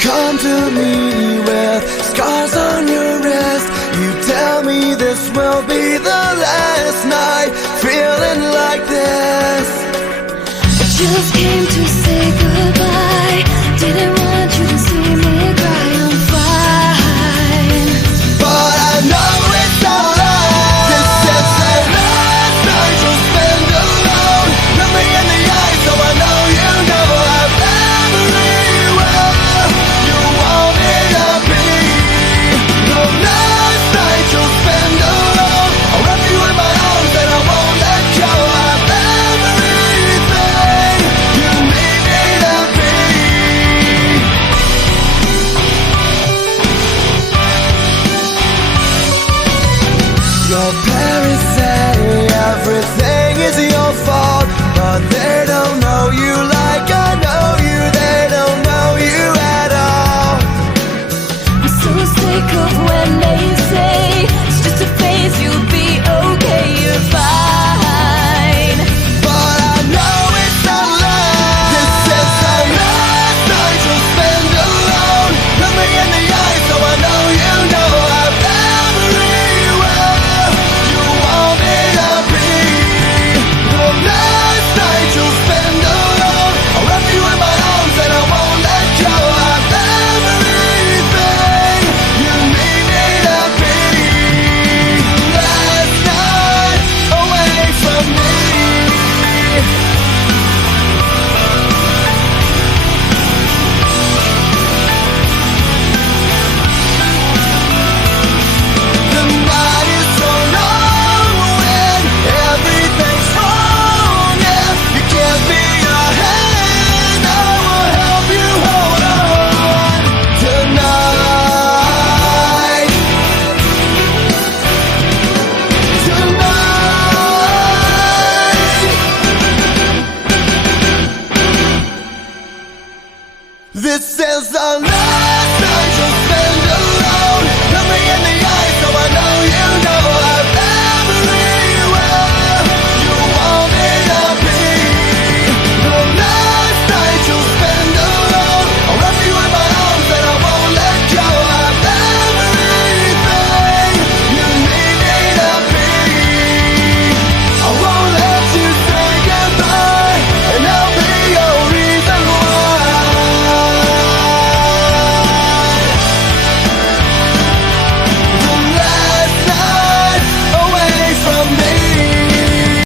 come to me with scars on your wrist. You tell me this will be the last night feeling like this. I just came to say goodbye. Didn't want you to see me cry. I'm fine, but I know it's not love. This is the last night you'll spend alone. Look me in the eye so I know you know I've everywhere you want me to be. The last night you'll spend alone. I'll wrap you in my arms and I won't let go. I've everything you need me to be. Your parents say everything is your fault, but they don't know you like I know you. They don't know you at all. I'm so sick of when they say it's just a phase, you'll be okay, you're fine. But I know it's not love. This is the last night you'll spend alone. Look me in the eye so I know you know I'm everywhere you want me to be. The last night you'll spend alone. I'll wrap you in my arms and I won't let go. I'm everything you need me to be. Last night away from me. The night is so long when everything's wrong. If you give me your hand, I will help you hold on tonight. Tonight. This is the night.